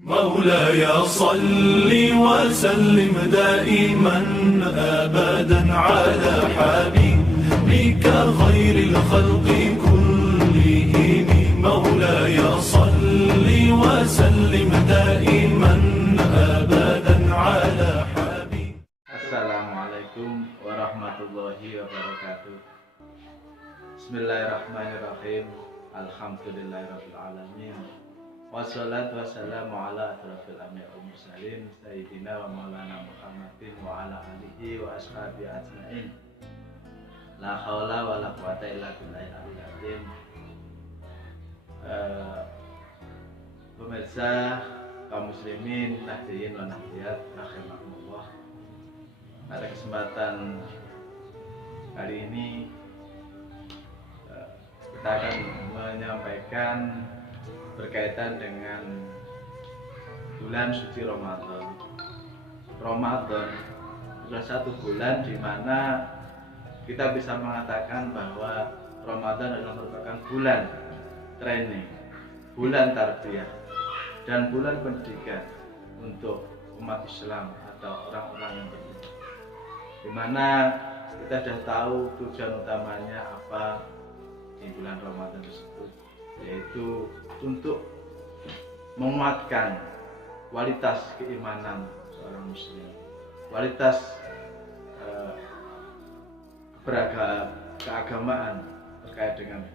مولاي صل وسلم دائما أبدا على حبيبك خير الخلق كلهم. مولاي صل وسلم دائما أبدا على حبيبك. Assalamualaikum warahmatullahi wabarakatuh. Bismillahirrahmanirrahim. Alhamdulillahirabbil alamin. Wassalatu wassalamu ala asyrofil anbiya'i wal mursalin sayyidina wa maulana Muhammadin wa ala alihi wa ashabihi ajmain. La haula wa la quwata illa billahil aliyyil azim. Pemirsa kaum muslimin nahdiyin wa nahdiyat rahimakumullah. Pada kesempatan hari ini kita akan menyampaikan berkaitan dengan bulan suci Ramadan. Ramadan adalah satu bulan di mana kita bisa mengatakan bahwa Ramadan adalah merupakan bulan training, bulan tarbiyah, dan bulan pendidikan untuk umat Islam atau orang-orang yang beriman. Di mana kita sudah tahu tujuan utamanya apa di bulan Ramadan tersebut, yaitu untuk menguatkan kualitas keimanan seorang muslim, kualitas keagamaan terkait dengan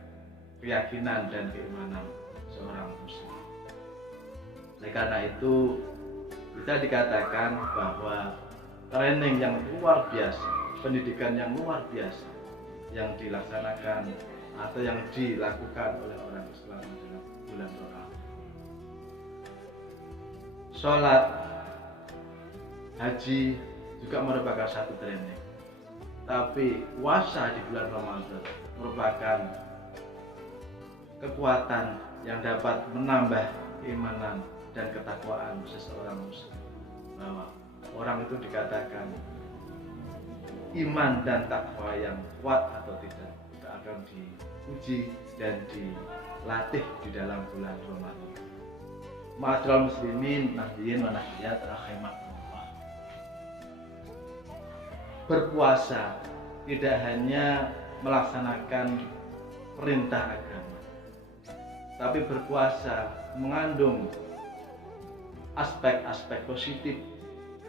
keyakinan dan keimanan seorang muslim. Oleh karena itu bisa dikatakan bahwa training yang luar biasa, pendidikan yang luar biasa yang dilaksanakan atau yang dilakukan oleh orang Islam dalam bulan Ramadan. Sholat, haji juga merupakan satu training. Tapi puasa di bulan Ramadan merupakan kekuatan yang dapat menambah keimanan dan ketakwaan seseorang muslim. Bahwa orang itu dikatakan iman dan takwa yang kuat atau tidak akan diuji dan dilatih di dalam bulan Ramadan. Ma'asyiral muslimin nahdiyin wa nahdiyat rahimakumullah. Berpuasa tidak hanya melaksanakan perintah agama, tapi berpuasa mengandung aspek-aspek positif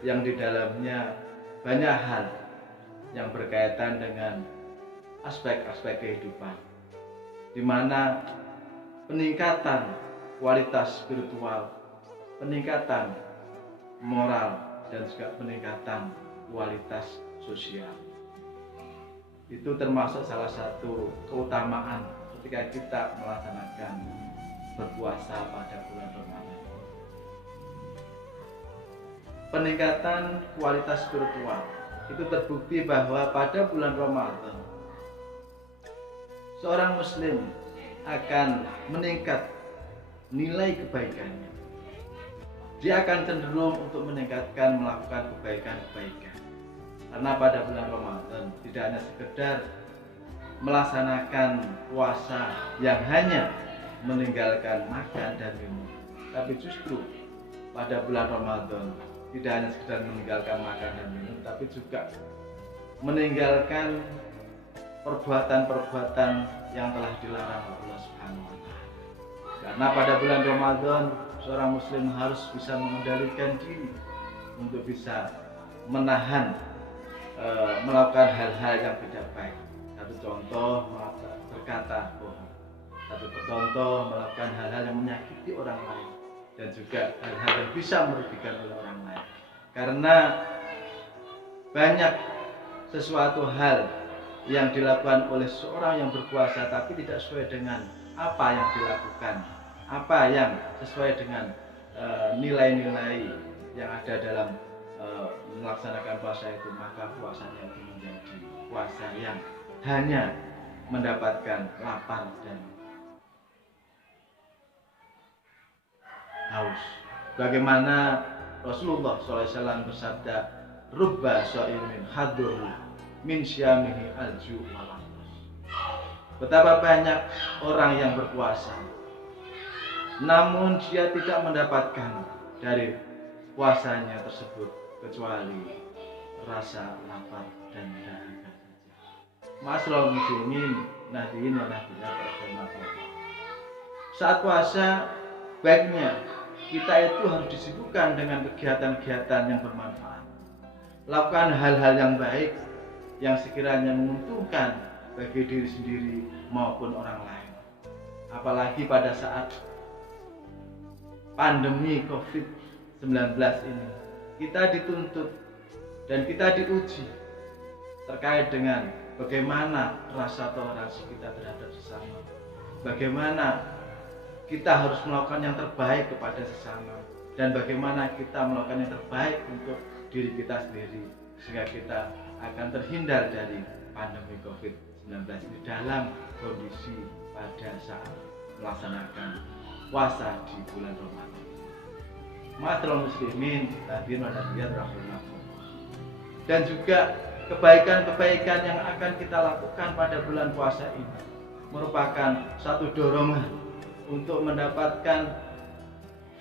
yang di dalamnya banyak hal yang berkaitan dengan aspek-aspek kehidupan, di mana peningkatan kualitas spiritual, peningkatan moral, dan juga peningkatan kualitas sosial. Itu termasuk salah satu keutamaan ketika kita melaksanakan berpuasa pada bulan Ramadan. Peningkatan kualitas spiritual itu terbukti bahwa pada bulan Ramadan seorang muslim akan meningkat nilai kebaikannya. Dia akan cenderung untuk meningkatkan melakukan kebaikan-kebaikan. Karena pada bulan Ramadan tidak hanya sekedar melaksanakan puasa yang hanya meninggalkan makan dan minum, tapi justru pada bulan Ramadan tidak hanya sekedar meninggalkan makan dan minum, tapi juga meninggalkan perbuatan-perbuatan yang telah dilarang oleh Allah Subhanahu wa Ta'ala. Karena pada bulan Ramadan seorang muslim harus bisa mengendalikan diri untuk bisa menahan melakukan hal-hal yang tidak baik. Satu contoh berkata bohong, satu contoh melakukan hal-hal yang menyakiti orang lain, dan juga hal-hal yang bisa merugikan oleh orang lain. Karena banyak sesuatu hal yang dilakukan oleh seorang yang berpuasa tapi tidak sesuai dengan apa yang dilakukan, apa yang sesuai dengan nilai-nilai yang ada dalam melaksanakan puasa itu, maka puasanya itu menjadi puasa yang hanya mendapatkan lapar dan haus. Bagaimana Rasulullah SAW bersabda, "Rubba sha'imin hadruhu min syamihi al-ju' wal 'atas." Betapa banyak orang yang berpuasa, namun dia tidak mendapatkan dari puasanya tersebut kecuali rasa lapar dan dahaga saja. Ma'asyiral muslimin, nahdiyin wa nahdiyat rahimakumullah. Saat puasa baiknya kita itu harus disibukkan dengan kegiatan-kegiatan yang bermanfaat. Lakukan hal-hal yang baik yang sekiranya menguntungkan bagi diri sendiri maupun orang lain. Apalagi pada saat pandemi COVID-19 ini, kita dituntut dan kita diuji terkait dengan bagaimana rasa toleransi kita terhadap sesama, bagaimana kita harus melakukan yang terbaik kepada sesama, dan bagaimana kita melakukan yang terbaik untuk diri kita sendiri sehingga kita akan terhindar dari pandemi COVID-19 ini dalam kondisi pada saat melaksanakan puasa di bulan Ramadan. Ma'asyiral muslimin, hadirin wa hadirat rahimakumullah. Dan juga kebaikan-kebaikan yang akan kita lakukan pada bulan puasa ini merupakan satu dorongan untuk mendapatkan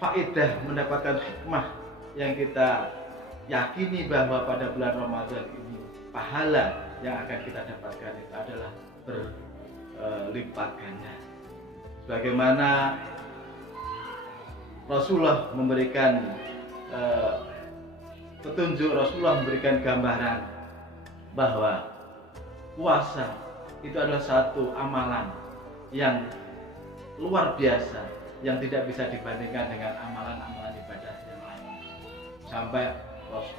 faedah, mendapatkan hikmah yang kita yakini bahwa pada bulan Ramadan ini pahala yang akan kita dapatkan itu adalah berlipat ganda. Bagaimana Rasulullah memberikan petunjuk, Rasulullah memberikan gambaran bahwa puasa itu adalah satu amalan yang luar biasa yang tidak bisa dibandingkan dengan amalan-amalan ibadah yang lain. Sampai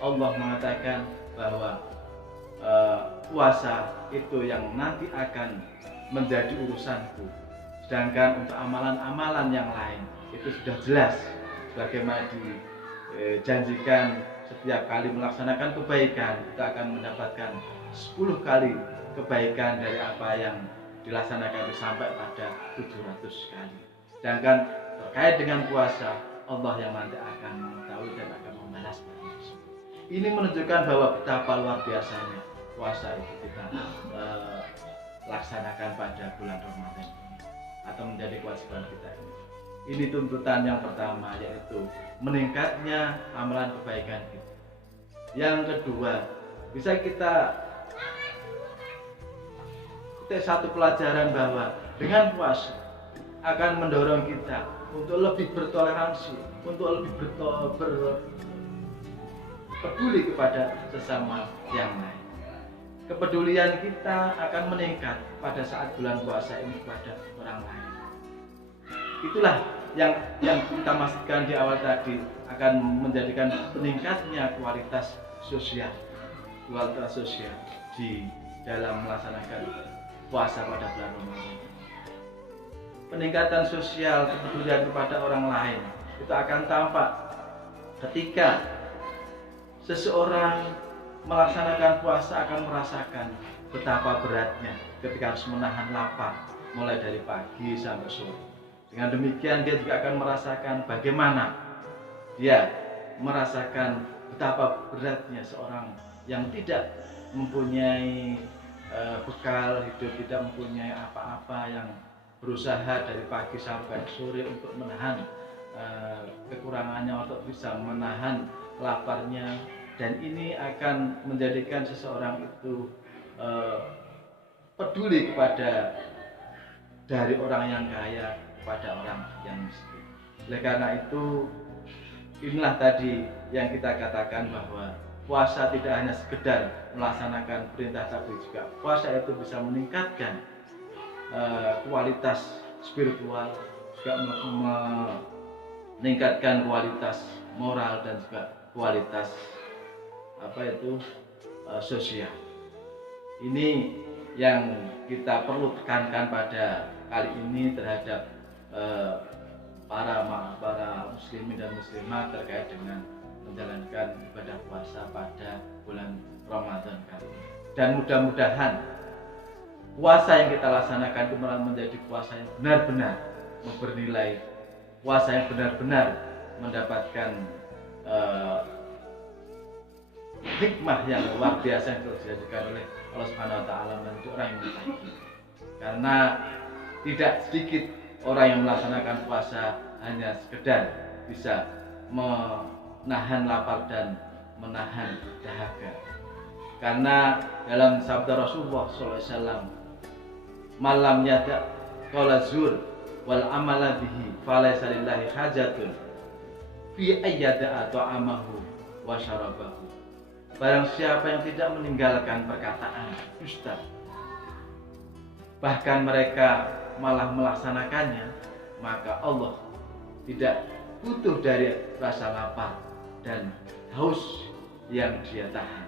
Allah mengatakan bahwa puasa itu yang nanti akan menjadi urusanku, sedangkan untuk amalan-amalan yang lain itu sudah jelas bagaimana dijanjikan setiap kali melaksanakan kebaikan kita akan mendapatkan 10 kali kebaikan dari apa yang dilaksanakan itu sampai pada 700 kali. Sedangkan terkait dengan puasa, Allah yang nanti akan mengetahui dan akan membalas tersebut. Ini menunjukkan bahwa betapa luar biasanya puasa itu kita laksanakan pada bulan Ramadan ini atau menjadi kewajiban kita ini. Ini tuntutan yang pertama, yaitu meningkatnya amalan kebaikan kita. Yang kedua, bisa kita satu pelajaran bahwa dengan puasa akan mendorong kita untuk lebih bertoleransi, untuk lebih peduli kepada sesama yang lain. Kepedulian kita akan meningkat pada saat bulan puasa ini kepada orang lain. Itulah yang kita maksudkan di awal tadi, akan menjadikan peningkatnya kualitas sosial di dalam melaksanakan puasa pada bulan Ramadan. Peningkatan sosial, kepedulian kepada orang lain itu akan tampak ketika seseorang melaksanakan puasa akan merasakan betapa beratnya ketika harus menahan lapar mulai dari pagi sampai sore. Dengan demikian dia juga akan merasakan bagaimana dia merasakan betapa beratnya seorang yang tidak mempunyai bekal hidup, tidak mempunyai apa-apa, yang berusaha dari pagi sampai sore untuk menahan kekurangannya, untuk bisa menahan laparnya. Dan ini akan menjadikan seseorang itu peduli kepada dari orang yang kaya kepada orang yang miskin. Oleh karena itu, inilah tadi yang kita katakan bahwa puasa tidak hanya sekedar melaksanakan perintah, tapi juga puasa itu bisa meningkatkan kualitas spiritual, juga meningkatkan kualitas moral dan juga kualitas sosial. Ini yang kita perlu tekankan pada kali ini terhadap para muslimin dan muslimat terkait dengan menjalankan ibadah puasa pada bulan Ramadan kali ini. Dan mudah-mudahan puasa yang kita laksanakan itu malah menjadi puasa yang benar-benar bernilai, puasa yang benar-benar mendapatkan hikmah yang luar biasa yang dijanjikan oleh Allah Subhanahu wa taala untuk orang yang bertakwa. Karena tidak sedikit orang yang melaksanakan puasa hanya sekedar bisa menahan lapar dan menahan dahaga. Karena dalam sabda Rasulullah SAW, malam yada qala zur wal amala bihi falaysa lillahi hajatun fi ayyada ta'amahu wa syarabahu. Barang siapa yang tidak meninggalkan perkataan dusta, bahkan mereka malah melaksanakannya, maka Allah tidak butuh dari rasa lapar dan haus yang dia tahan.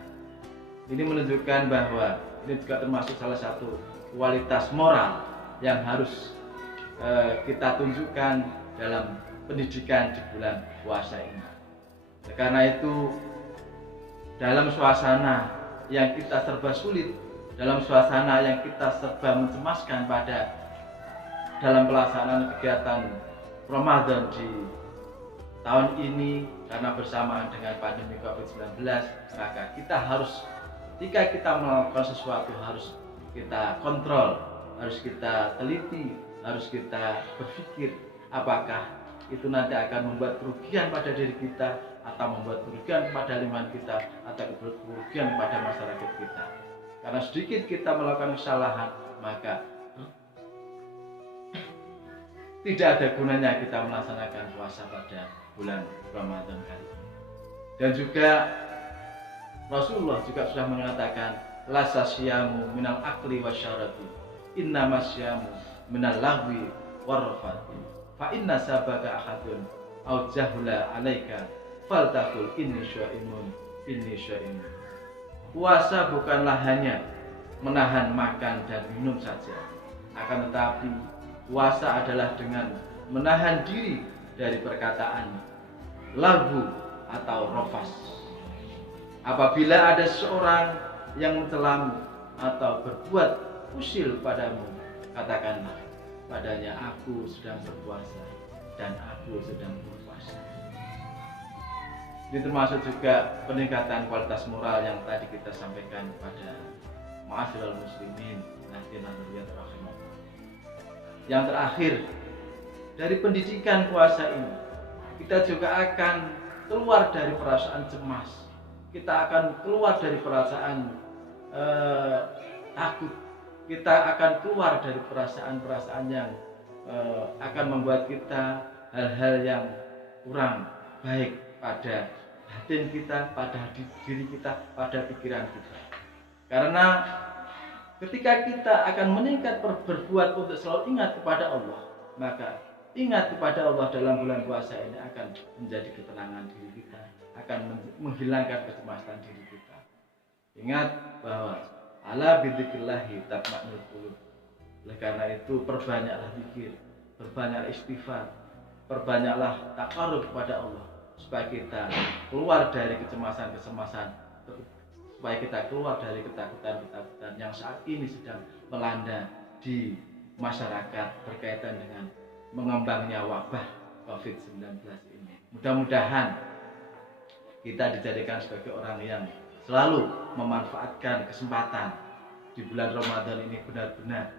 Ini menunjukkan bahwa ini juga termasuk salah satu kualitas moral yang harus kita tunjukkan dalam pendidikan di bulan puasa ini. Karena itu, dalam suasana yang kita serba sulit, dalam suasana yang kita serba mencemaskan dalam pelaksanaan kegiatan Ramadan di tahun ini, karena bersamaan dengan pandemi COVID-19, maka kita harus, ketika kita melakukan sesuatu, harus kita kontrol, harus kita teliti, harus kita berpikir apakah itu nanti akan membuat kerugian pada diri kita, atau membuat kerugian pada lingkungan kita, atau kerugian pada masyarakat kita. Karena sedikit kita melakukan kesalahan, maka tidak ada gunanya kita melaksanakan puasa pada bulan Ramadan kali ini. Dan juga Rasulullah juga sudah mengatakan, la sasyamu minal akli wasyarabi, inna masyamu minal lagwi warrafati, fa inna sabaka ahadun au jahula alaika faltaqul inni syaimun inni syaimun. Puasa bukanlah hanya menahan makan dan minum saja, akan tetapi puasa adalah dengan menahan diri dari perkataan lagu atau rofas. Apabila ada seorang yang mencelamu atau berbuat usil padamu, katakanlah padanya, aku sedang berpuasa dan aku sedang berpuasa. Ini termasuk juga peningkatan kualitas moral yang tadi kita sampaikan pada ma'asyiral muslimin rahimahullah. Yang terakhir, dari pendidikan puasa ini, kita juga akan keluar dari perasaan cemas. Kita akan keluar dari perasaan takut. Kita akan keluar dari perasaan-perasaan yang akan membuat kita hal-hal yang kurang baik pada batin kita, pada diri kita, pada pikiran kita. Karena ketika kita akan meningkat berbuat untuk selalu ingat kepada Allah, maka ingat kepada Allah dalam bulan puasa ini akan menjadi ketenangan diri kita, akan menghilangkan kecemasan diri kita. Ingat bahwa ala bidzikrillahi tatma'innul qulub. Oleh karena itu, perbanyaklah zikir, perbanyaklah istighfar, perbanyaklah taqarrub kepada Allah, supaya kita keluar dari kecemasan, supaya kita keluar dari ketakutan yang saat ini sedang melanda di masyarakat berkaitan dengan mengembangnya wabah COVID-19 ini. Mudah-mudahan kita dijadikan sebagai orang yang selalu memanfaatkan kesempatan di bulan Ramadan ini, benar-benar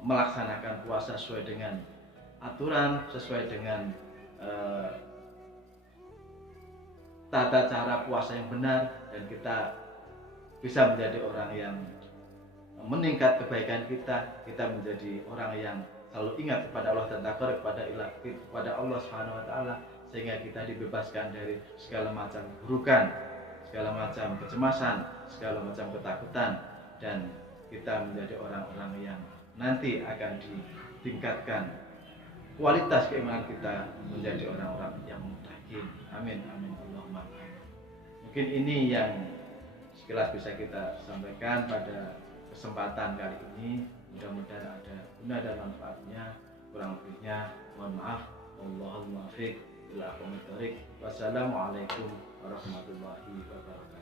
melaksanakan puasa sesuai dengan aturan, sesuai dengan tata cara puasa yang benar, dan kita bisa menjadi orang yang meningkat kebaikan kita menjadi orang yang selalu ingat kepada Allah dan takut kepada Allah Subhanahu wa taala, sehingga kita dibebaskan dari segala macam keburukan, segala macam kecemasan, segala macam ketakutan, dan kita menjadi orang-orang yang nanti akan ditingkatkan kualitas keimanan kita menjadi orang-orang yang muttaqin. Amin amin Allahumma. Mungkin ini yang sekilas bisa kita sampaikan pada kesempatan kali ini. Mudah-mudahan ada guna dan manfaatnya. Kurang lebihnya mohon maaf. Wallahul muwaffiq ila aqwamit thoriq. Wassalamualaikum warahmatullahi wabarakatuh.